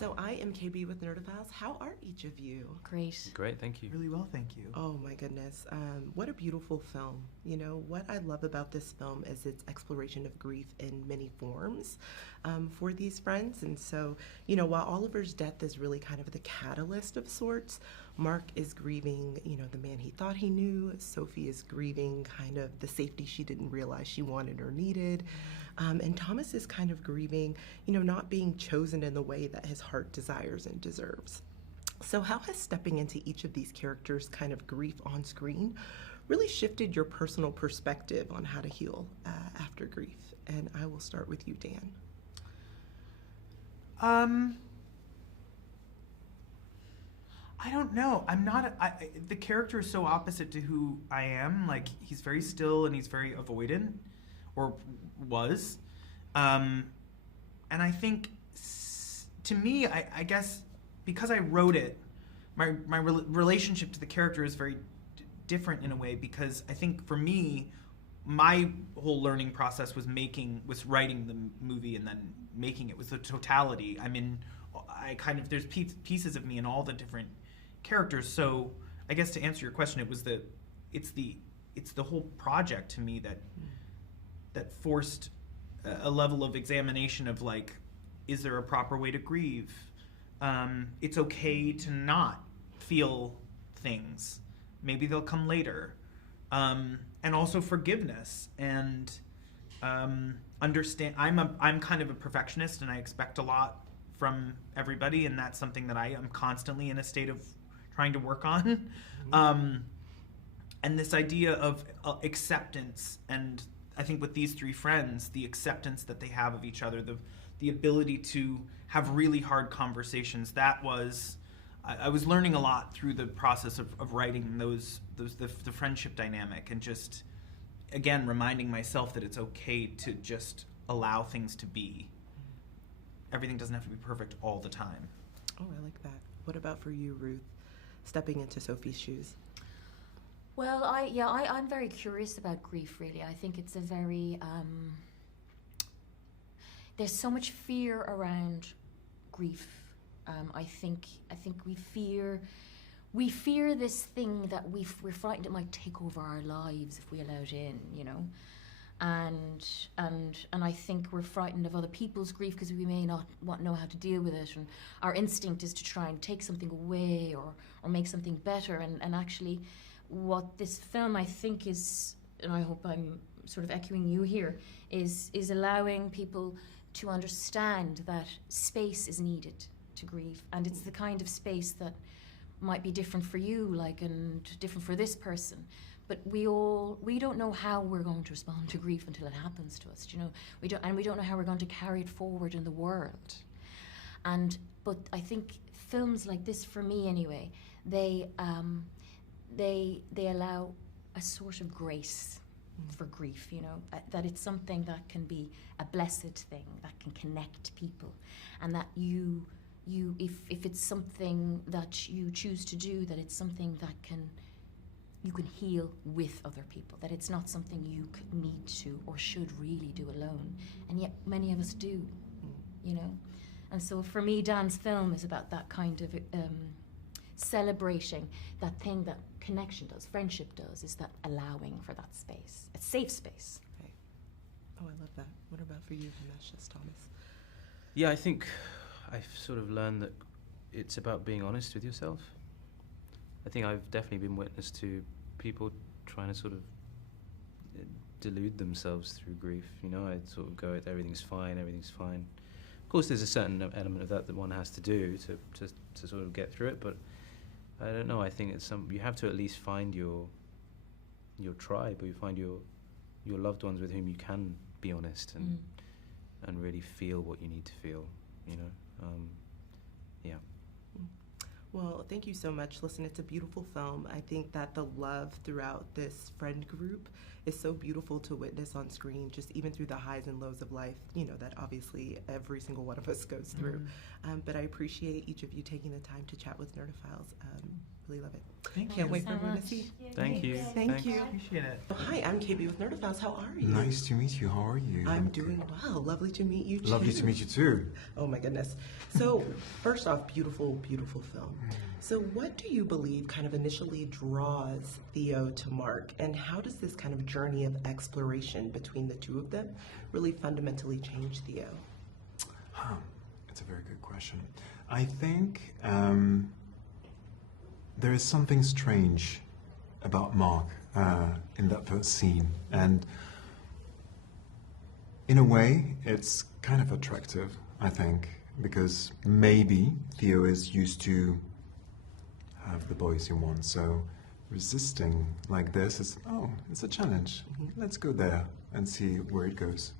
So I am KB with Nerdophiles. How are each of you? Great. Great, thank you. Really well, thank you. Oh my goodness. What a beautiful film. You know, what I love about this film is its exploration of grief in many forms for these friends. And so, you know, while Oliver's death is really kind of the catalyst of sorts, Mark is grieving, you know, the man he thought he knew. Sophie is grieving kind of the safety she didn't realize she wanted or needed. And Thomas is kind of grieving, you know, not being chosen in the way that his heart desires and deserves. So how has stepping into each of these characters' kind of grief on screen really shifted your personal perspective on how to heal after grief? And I will start with you, Dan. I don't know. The character is so opposite to who I am. Like, he's very still and he's very avoidant, or was. And I think, to me, I guess, because I wrote it, my relationship to the character is very different in a way, because I think for me, my whole learning process was writing the movie and then making it. Was the totality. There's pieces of me in all the different characters. So I guess to answer your question, it's the whole project to me that forced a level of examination of, like, is there a proper way to grieve? It's okay to not feel things. Maybe they'll come later. And also forgiveness and understand. I'm kind of a perfectionist, and I expect a lot from everybody, and that's something that I am constantly in a state of trying to work on. And this idea of acceptance, and I think with these three friends, the acceptance that they have of each other, the ability to have really hard conversations, I was learning a lot through the process of writing the friendship dynamic, and just, again, reminding myself that it's okay to just allow things to be. Everything doesn't have to be perfect all the time. Oh, I like that. What about for you, Ruth, stepping into Sophie's shoes? Well, I'm very curious about grief, really. I think it's a very, there's so much fear around grief. I think we fear this thing that we're frightened it might take over our lives if we allow it in, you know. And I think we're frightened of other people's grief because we may not know how to deal with it, and our instinct is to try and take something away or make something better. And actually, what this film, I think, is, and I hope I'm sort of echoing you here, is allowing people to understand that space is needed to grieve, and it's the kind of space that might be different for you, and different for this person. But we don't know how we're going to respond to grief until it happens to us. You know, we don't know how we're going to carry it forward in the world. But I think films like this, for me anyway, they allow a sort of grace for grief. You know, that it's something that can be a blessed thing that can connect people, and that if it's something that you choose to do, that it's something that you can heal with other people, that it's not something you need to or should really do alone, and yet many of us do, you know. And so for me, Dan's film is about that kind of celebrating that thing that connection does, friendship does, is that allowing for that space, a safe space. Right. Oh, I love that. What about for you, Himesh, Thomas? Yeah, I think I've sort of learned that it's about being honest with yourself. I think I've definitely been witness to people trying to sort of delude themselves through grief. You know, I'd sort of go, everything's fine. Of course, there's a certain element of that one has to do to sort of get through it, but I don't know, I think you have to at least find your tribe, or you find your loved ones with whom you can be honest and really feel what you need to feel, you know. Yeah. Well, thank you so much. Listen, it's a beautiful film. I think that the love throughout this friend group is so beautiful to witness on screen, just even through the highs and lows of life, that obviously every single one of us goes through. But I appreciate each of you taking the time to chat with Nerdophiles. Really love it. Thank Can't you. wait for so everyone to much. see. Thank you. Thank Thanks. you. Appreciate it. Hi, I'm KB with Nerdophiles. How are you? Nice to meet you. How are you? I'm doing well. Lovely to meet you too. Lovely to meet you too. Oh my goodness. So, first off, beautiful, beautiful film. So, what do you believe kind of initially draws Theo to Mark, and how does this kind of journey of exploration between the two of them really fundamentally change Theo? It's a very good question. I think there is something strange about Mark in that first scene, and in a way, it's kind of attractive, I think, because maybe Theo is used to have the boys he wants, so resisting like this is, it's a challenge. Let's go there and see where it goes.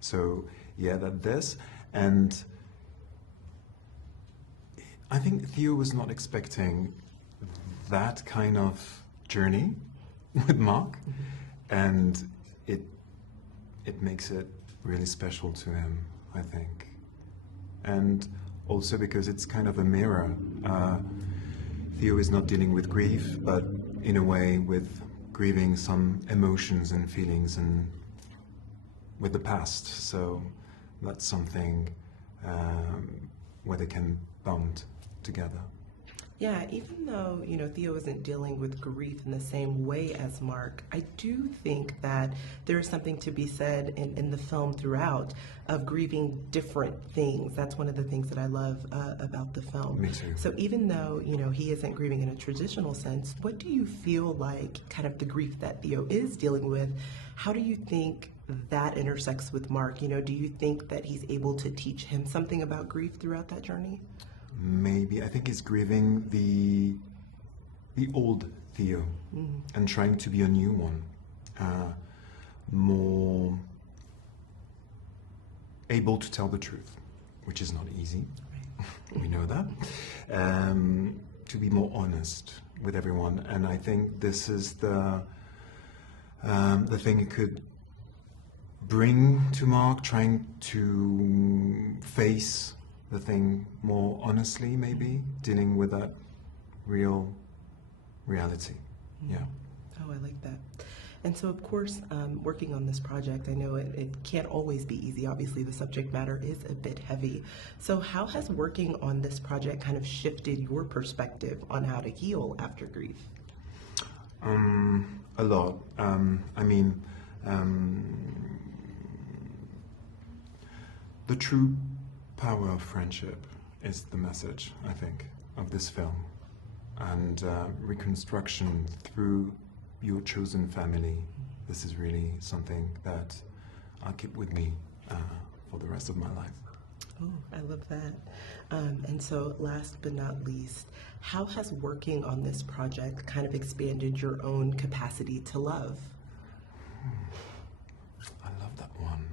So, yeah, this, and I think Theo was not expecting that kind of journey with Mark, and it makes it really special to him, I think. And also because it's kind of a mirror. Theo is not dealing with grief, but in a way with grieving some emotions and feelings and with the past. So that's something where they can bond together. Yeah, even though, Theo isn't dealing with grief in the same way as Mark, I do think that there is something to be said in the film throughout of grieving different things. That's one of the things that I love about the film. Me too. So even though, he isn't grieving in a traditional sense, what do you feel like kind of the grief that Theo is dealing with? How do you think that intersects with Mark? Do you think that he's able to teach him something about grief throughout that journey? Maybe. I think he's grieving the old Theo and trying to be a new one, more able to tell the truth, which is not easy. We know that. To be more honest with everyone, and I think this is the thing it could bring to Mark, trying to face the thing more honestly, maybe dealing with that reality. Yeah. Oh, I like that. And so, of course, working on this project, I know it can't always be easy. Obviously, the subject matter is a bit heavy. So how has working on this project kind of shifted your perspective on how to heal after grief? A lot. The true power of friendship is the message, I think, of this film. And reconstruction through your chosen family, this is really something that I'll keep with me for the rest of my life. Oh, I love that. And so last but not least, how has working on this project kind of expanded your own capacity to love? I love that one.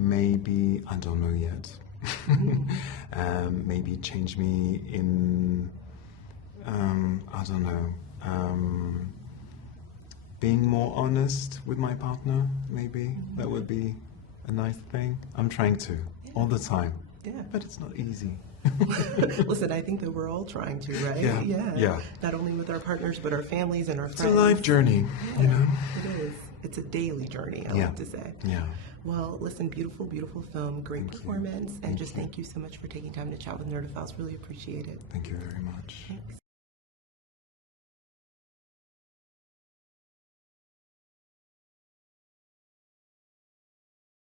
Maybe, I don't know yet. Maybe change me in, I don't know, being more honest with my partner, maybe. That would be a nice thing. I'm trying to, all the time. Yeah. But it's not easy. Listen, I think that we're all trying to, right? Yeah. Not only with our partners, but our families and our It's friends. a life journey, you know? It is. It's a daily journey, I like to say. Yeah. Well, listen, beautiful, beautiful film, great Thank you. performance, and Thank just you. thank you so much for taking time to chat with Nerdophiles. Really appreciate it. Thank you very much. Thanks.